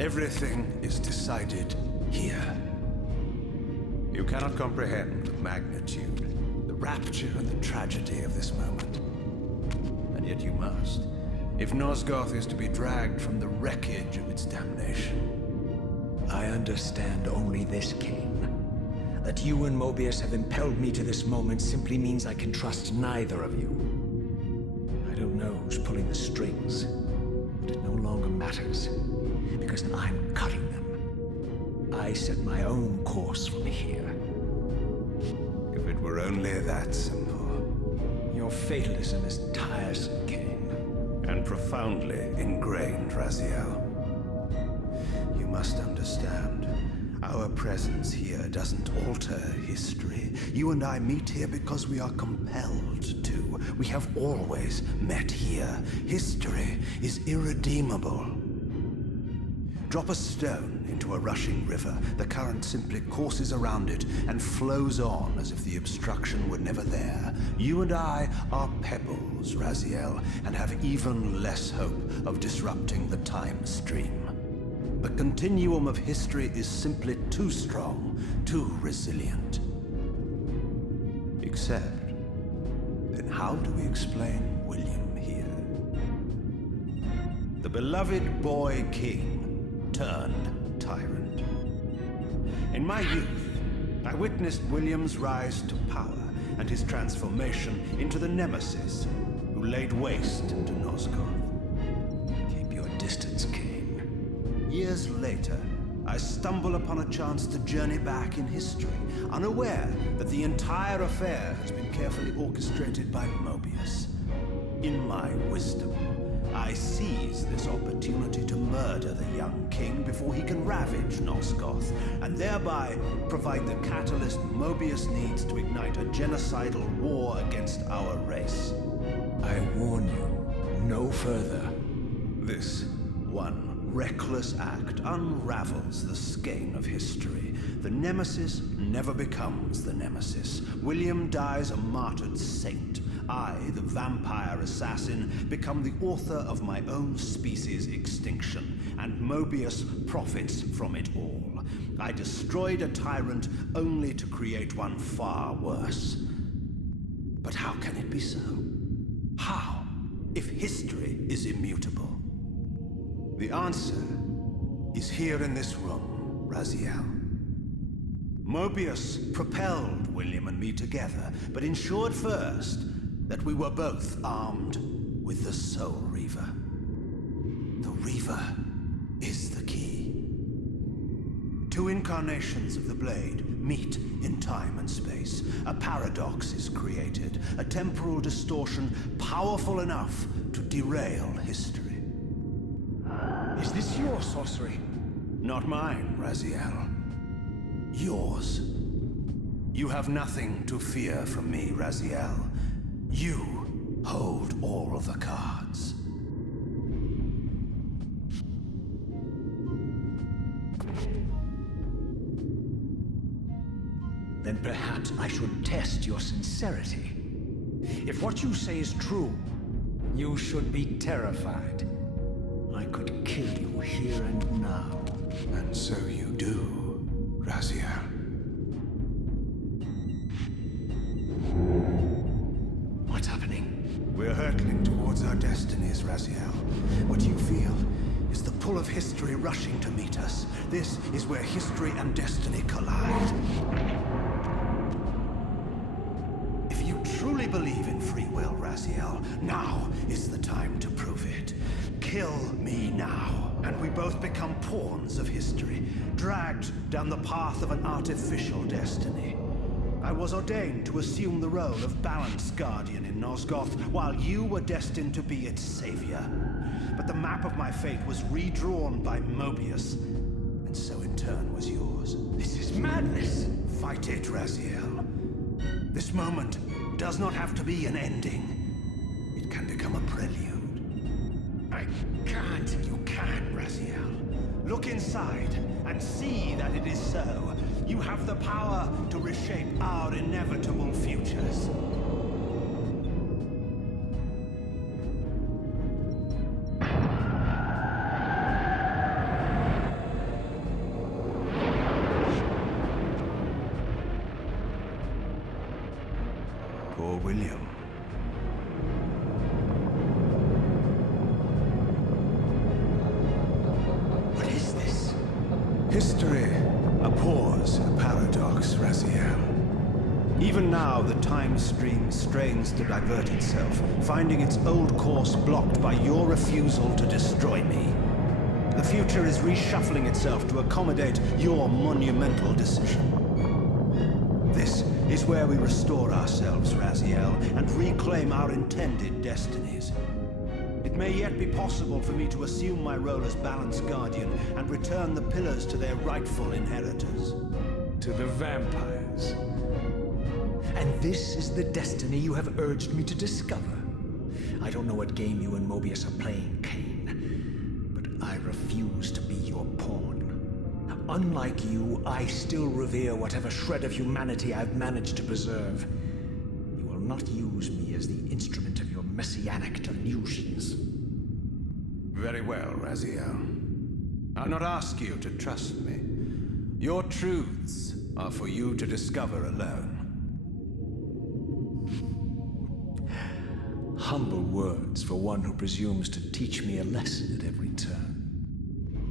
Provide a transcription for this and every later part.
Everything is decided here. You cannot comprehend with magnitude the rapture and the tragedy of this moment. And yet you must, if Nosgoth is to be dragged from the wreckage of its damnation. I understand only this, Kain. That you and Mobius have impelled me to this moment simply means I can trust neither of you. I don't know who's pulling the strings, but it no longer matters, because I'm cutting them. I set my own course from here. If it were only that simple. Your fatalism is tiresome, Kain. And profoundly ingrained, Raziel. You must understand, our presence here doesn't alter history. You and I meet here because we are compelled to. We have always met here. History is irredeemable. Drop a stone into a rushing river. The current simply courses around it and flows on as if the obstruction were never there. You and I are pebbles, Raziel, and have even less hope of disrupting the time stream. The continuum of history is simply too strong, too resilient. Except, then how do we explain William here? The beloved boy king turned tyrant. In my youth, I witnessed William's rise to power and his transformation into the nemesis who laid waste to Nosgoth. Keep your distance, Kain. Years later, I stumble upon a chance to journey back in history, unaware that the entire affair has been carefully orchestrated by Mobius. In my wisdom, I seize this opportunity to murder the young king before he can ravage Nosgoth, and thereby provide the catalyst Mobius needs to ignite a genocidal war against our race. I warn you, no further. This one reckless act unravels the skein of history. The nemesis never becomes the nemesis. William dies a martyred saint. I, the vampire assassin, become the author of my own species' extinction, and Mobius profits from it all. I destroyed a tyrant only to create one far worse. But how can it be so? How, if history is immutable? The answer is here in this room, Raziel. Mobius propelled William and me together, but ensured first that we were both armed with the Soul Reaver. The Reaver is the key. Two incarnations of the blade meet in time and space. A paradox is created, a temporal distortion powerful enough to derail history. Is this your sorcery? Not mine, Raziel. Yours. You have nothing to fear from me, Raziel. You hold all the cards. Then perhaps I should test your sincerity. If what you say is true, you should be terrified. I could kill you here and now. And so you do, Raziel. What's happening? We're hurtling towards our destinies, Raziel. What you feel is the pull of history rushing to meet us. This is where history and destiny collide. If you truly believe in free will, Raziel, now is the time to prove it. Kill me now, and we both become pawns of history, dragged down the path of an artificial destiny. I was ordained to assume the role of balanced guardian in Nosgoth, while you were destined to be its savior. But the map of my fate was redrawn by Mobius, and so in turn was yours. This is madness! Fight it, Raziel. This moment does not have to be an ending. It can become a prelude. I can't. You can, Raziel. Look inside and see that it is so. You have the power to reshape our inevitable futures. for William. What is this? History, a pause, a paradox, Raziel. Even now, the time stream strains to divert itself, finding its old course blocked by your refusal to destroy me. The future is reshuffling itself to accommodate your monumental decision. This is where we restore ourselves, Raziel, and reclaim our intended destinies. It may yet be possible for me to assume my role as Balance Guardian and return the pillars to their rightful inheritors. To the vampires. And this is the destiny you have urged me to discover. I don't know what game you and Mobius are playing, Kain, but I refuse to be your pawn. Unlike you, I still revere whatever shred of humanity I've managed to preserve. You will not use me as the instrument of your messianic delusions. Very well, Raziel. I'll not ask you to trust me. Your truths are for you to discover alone. Humble words for one who presumes to teach me a lesson at every turn.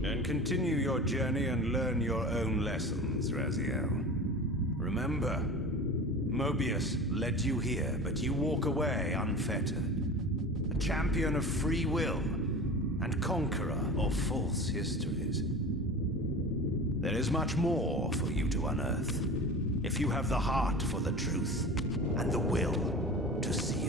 Then continue your journey and learn your own lessons, Raziel. Remember, Mobius led you here, but you walk away unfettered. A champion of free will and conqueror of false histories. There is much more for you to unearth, if you have the heart for the truth and the will to see.